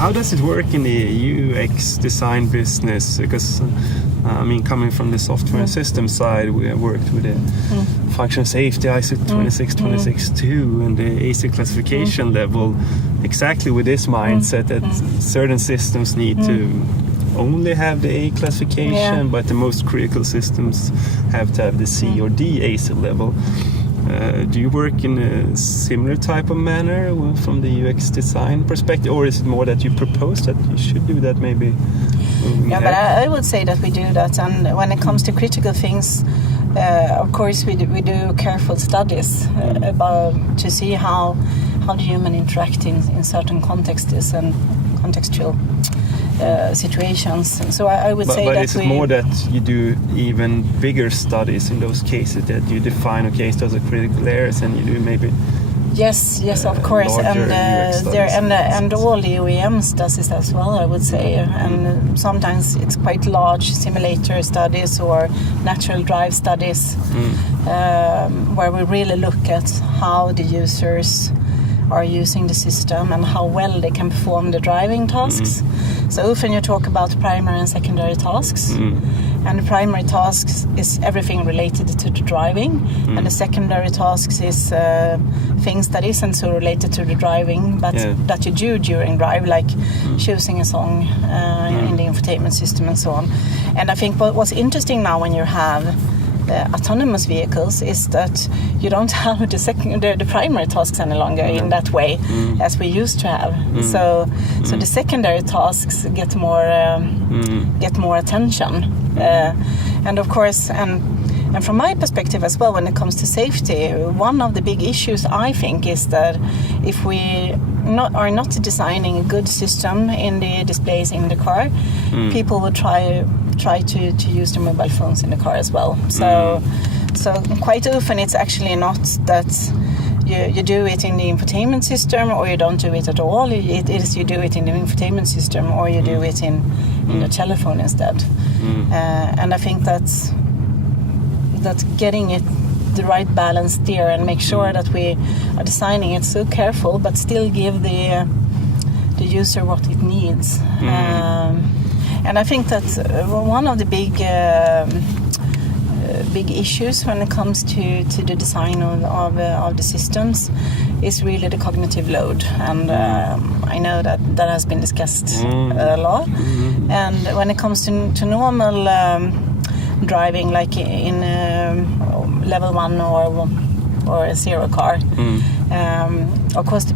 how does it work in the UX design business? Because coming from the software and system side, we have worked with the function safety ISO 26262 and the AC classification level, exactly with this mindset that certain systems need to only have the A classification, but the most critical systems have to have the C or D AC level. Do you work in a similar type of manner from the UX design perspective, or is it more that you propose that you should do that maybe? But I would say that we do that, and when it comes to critical things, of course we do careful studies about to see how the human interact in certain contexts and contextual situations. So I would say that is it more that you do even bigger studies in those cases, that you define, okay, those are critical areas, and you do maybe yes, of course, and all the OEMs does it as well, I would say, and sometimes it's quite large simulator studies or natural drive studies where we really look at how the users are using the system and how well they can perform the driving tasks. So often you talk about primary and secondary tasks, and the primary tasks is everything related to the driving, and the secondary tasks is things that isn't so related to the driving, but that you do during drive, like choosing a song in the infotainment system and so on. And I think what's interesting now when you have autonomous vehicles is that you don't have the primary tasks any longer in that way as we used to have. So the secondary tasks get more attention, and of course, and from my perspective as well, when it comes to safety, one of the big issues I think is that if we are not designing a good system in the displays in the car, people will try to use their mobile phones in the car as well. So quite often it's actually not that you do it in the infotainment system or you don't do it at all. It is you do it in the infotainment system or you do it in your telephone instead. And I think that's getting it the right balance there and make sure that we are designing it so careful but still give the user what it needs. And I think that one of the big issues when it comes to the design of the systems is really the cognitive load, and I know that has been discussed a lot. And when it comes to normal driving, like in level 1 or a 0 car, of course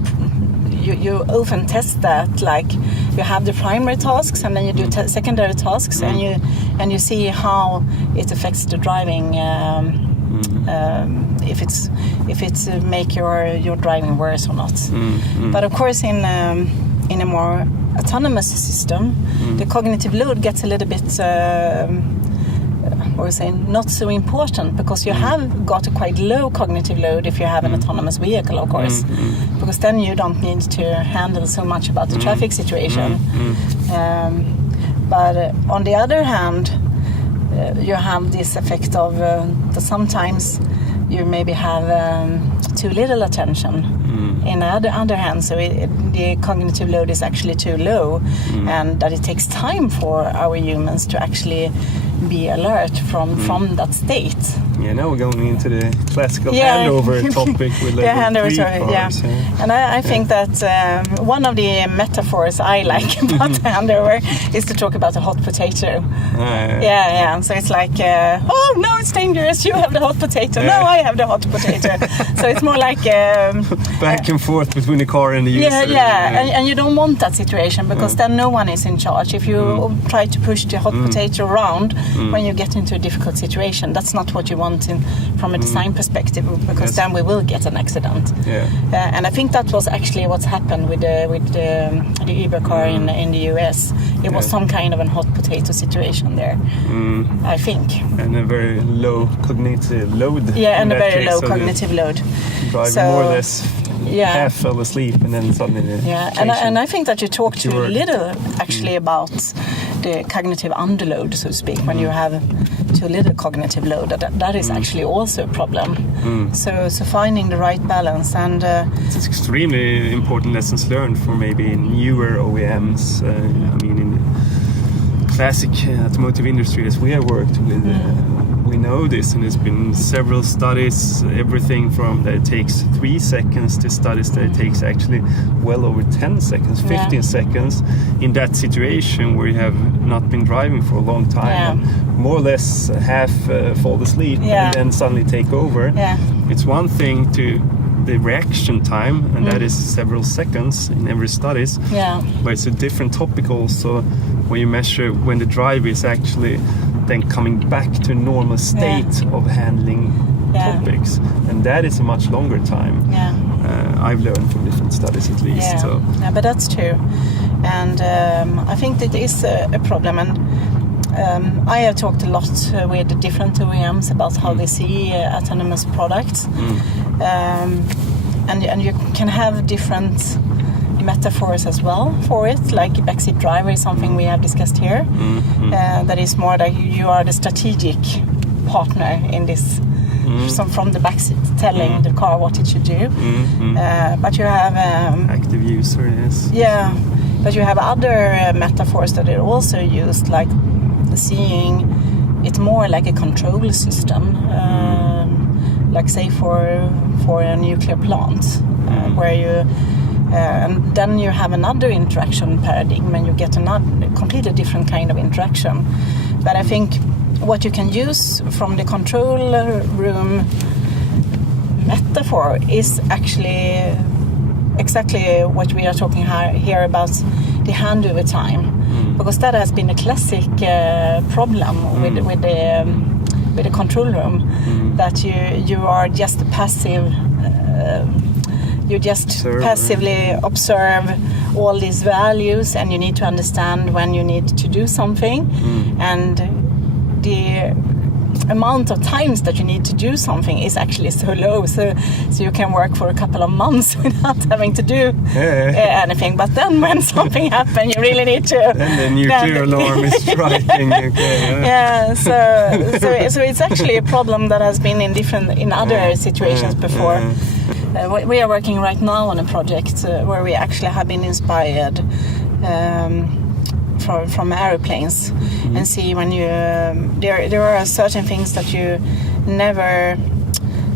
you often test that, like you have the primary tasks and then you do secondary tasks, and you see how it affects the driving, if it's make your driving worse or not. But of course in a more autonomous system, the cognitive load gets a little bit not so important, because you have got a quite low cognitive load if you have an autonomous vehicle, of course, because then you don't need to handle so much about the traffic situation. But on the other hand, you have this effect of that sometimes you maybe have too little attention. In the other hand, so the cognitive load is actually too low, and that it takes time for our humans to actually be alert from that state. Yeah, now we're going into the classical handover topic with level 3 cars. And I think that one of the metaphors I like about the handover is to talk about a hot potato. So it's like, oh no, it's dangerous, you have the hot potato, no, I have the hot potato. So it's more like back and forth between the car and the user. And you don't want that situation, because then no one is in charge. If you try to push the hot potato around when you get into a difficult situation, that's not what you want from a design perspective, because then we will get an accident. And I think that was actually what's happened with the Uber car in the US. It was some kind of a hot potato situation there, I think. And a very low cognitive load. And a very low cognitive load. Driving more or less half fell asleep and then suddenly and I think that you talked too little actually about the cognitive underload, so to speak, when you have too little cognitive load, that is actually also a problem. So finding the right balance, and it's extremely important lessons learned for maybe newer OEMs. I mean, in the classic automotive industry as we have worked with, we know this, and there's been several studies, everything from that it takes 3 seconds to studies that it takes actually well over 10 seconds, 15 seconds in that situation where you have not been driving for a long time, and more or less half fall asleep and then suddenly take over. It's one thing to the reaction time, and that is several seconds in every studies, but it's a different topic also when you measure when the driver is actually then coming back to a normal state of handling topics, and that is a much longer time. I've learned from different studies at least. So. Yeah, but that's true, and I think that is a problem, and I have talked a lot with the different OEMs about how they see autonomous products, and you can have different metaphors as well for it, like backseat driver is something we have discussed here. That is more that you are the strategic partner in this, from the backseat telling the car what it should do. But you have active user, but you have other metaphors that are also used, like seeing it more like a control system, like say for a nuclear plant, where you and then you have another interaction paradigm, and you get another completely different kind of interaction. But I think what you can use from the control room metaphor is actually exactly what we are talking here about, the handover time, because that has been a classic problem with the control room, that you are just a passive. You just passively observe all these values, and you need to understand when you need to do something, and the amount of times that you need to do something is actually so low, so you can work for a couple of months without having to do anything. But then when something happens, you really need to. And the nuclear alarm is striking. So it's actually a problem that has been in other situations before. We are working right now on a project where we actually have been inspired from airplanes, and see when you there are certain things that you never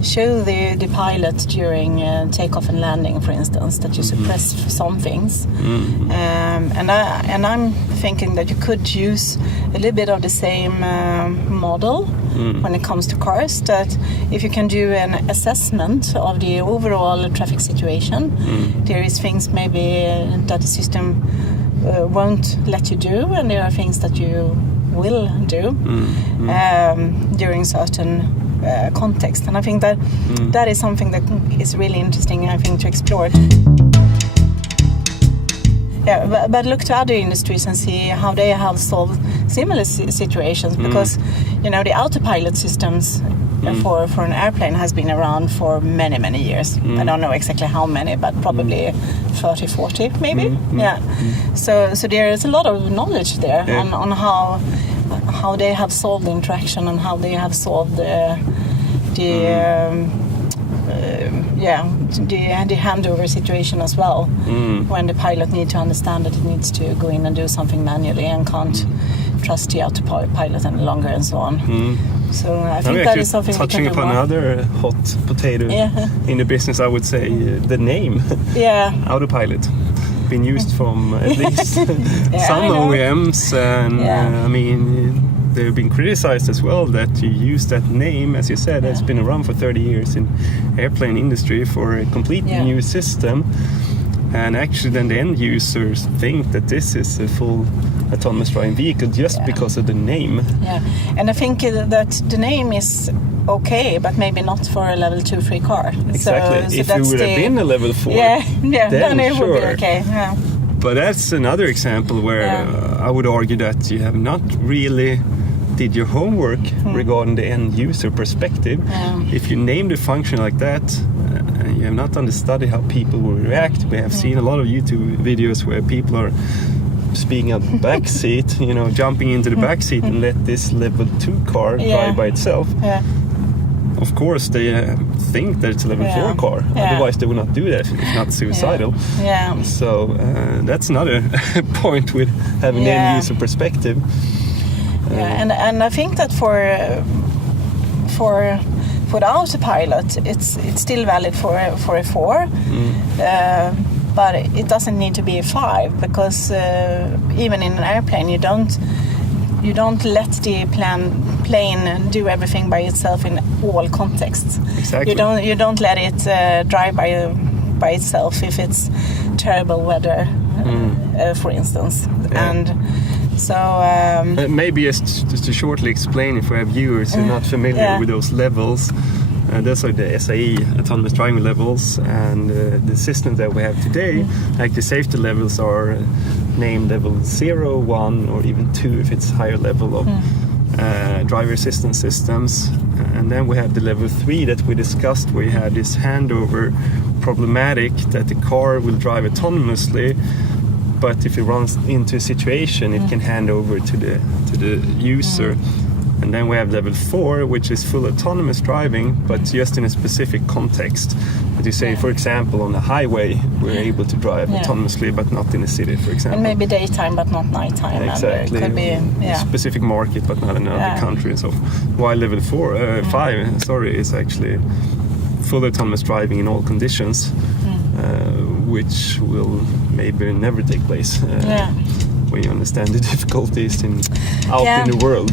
show the pilot during takeoff and landing, for instance, that you suppress some things, and I'm thinking that you could use a little bit of the same model when it comes to cars, that if you can do an assessment of the overall traffic situation, there is things maybe that the system won't let you do, and there are things that you will do during certain context, and I think that is something that is really interesting, I think, to explore. But look to other industries and see how they have solved similar situations, because the autopilot systems for an airplane has been around for many years. I don't know exactly how many, but probably 30, 40 maybe. So there is a lot of knowledge there on how they have solved the interaction, and how they have solved the handover situation as well, when the pilot needs to understand that it needs to go in and do something manually and can't trust the autopilot any longer, and so on. So I think that is something touching we can upon another hot potato in the business, I would say the name autopilot been used from at least some OEMs, and I mean, they've been criticized as well that you use that name, as you said, it's been around for 30 years in airplane industry for a completely new system, and actually then the end users think that this is a full autonomous driving vehicle just because of the name. And I think that the name is okay, but maybe not for a level 2, 3 car. Exactly. So if it would have been a level 4, then it would be okay. But that's another example where I would argue that you have not really did your homework regarding the end user perspective. If you name the function like that, you have not done the study how people will react. We have seen a lot of YouTube videos where people are speaking of back seat, jumping into the back seat and let this level 2 car drive by itself. Yeah. Of course, they think that it's a level 4 car. Yeah. Otherwise, they would not do that if not suicidal. Yeah. So that's another point with having the end user perspective. And I think that for the autopilot, it's still valid for a 4, but it doesn't need to be a 5, because even in an airplane, you don't let the plane do everything by itself in all contexts. Exactly. You don't let it drive by itself if it's terrible weather, for instance, and. So maybe just to shortly explain, if we have viewers who are not familiar with those levels, those are the SAE autonomous driving levels, and the systems that we have today, like the safety levels, are named level 0, 1, or even 2 if it's higher level of driver assistance systems. And then we have the level 3 that we discussed, where you have this handover problematic that the car will drive autonomously. But if it runs into a situation, it can hand over to the user. And then we have level 4, which is full autonomous driving, but just in a specific context. As you say, for example, on the highway, we're able to drive autonomously, but not in a city, for example. And maybe daytime, but not nighttime. Exactly. Could be, specific market, but not in another country. So while level 5, is actually full autonomous driving in all conditions. Which will maybe never take place when you understand the difficulties out in the world.